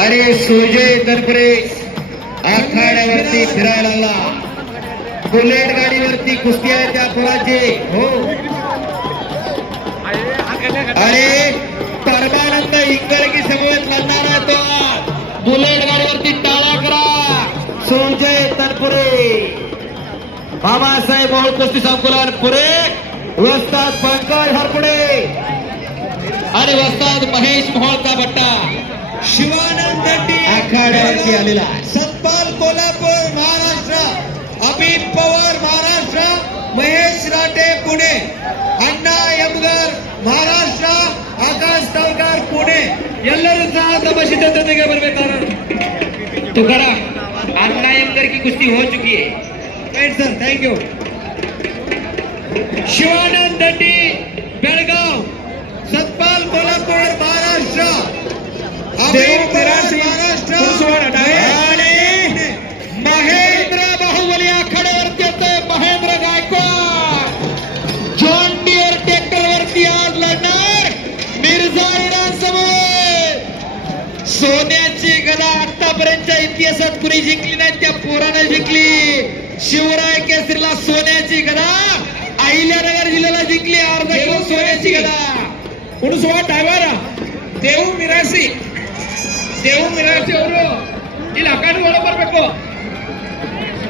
अरे सुजय तनपुरे आखाड्यावरती फिरायला लागला. बुलेट गाडीवरती कुस्ती आहे त्या पोराची. हो अरे परमानंद इंगरगी समवेत लढणार आहे तो. बुलेट गाडीवरती टाळा करा सुजय तनपुरे. बाबासाहेब मोहोळ कुस्ती संकुलन पुरे. वस्ताद पंकज हरपुडे आणि वस्ताद महेश मोहोळचा बट्टा शिवानंद दंडी आखाड्यावरती आलेला आहे. सतपाल कोल्हापूर महाराष्ट्र, अभित पवार महाराष्ट्र, महेश राठे पुणे, अण्णा यमगर महाराष्ट्र, आकाश तळकर पुणे. ಎಲ್ಲರೂ ಸಹ ತಮ್ಮ ಸಿದ್ಧತೆಗೆ ಬರಬೇಕಾರೆ तुकारा अन्ना यमगर की कुश्ती हो चुकी है. Right sir, thank you. Shivanand Dandi Belgaum, Satpal Kolhapur Maharashtra, Abhit Pawar Maharashtra आणि महेंद्र बाहुबली आखाड्यावरती येतोय. Mahendra Gaikwad John Deere tractor वरती आज लढणार मिर्झा इराण समोर. सोन्याची गदा आतापर्यंतच्या इतिहासात कुणी जिंकली नाही, त्या पोराने जिंकली. शिवराय केसरीला सोन्याची गदा अहिल्यानगर जिल्ह्याला जिंकली. अर्धा किलो सोन्याची गदा. ಉಣಿಸುವ ಡ್ರೈವರ ದೇವು ಮಿರಾಸಿ ಅವರು ಇಲ್ಲಿ ಅಕಾಡಿ ಒಳಗೆ ಬರಬೇಕು.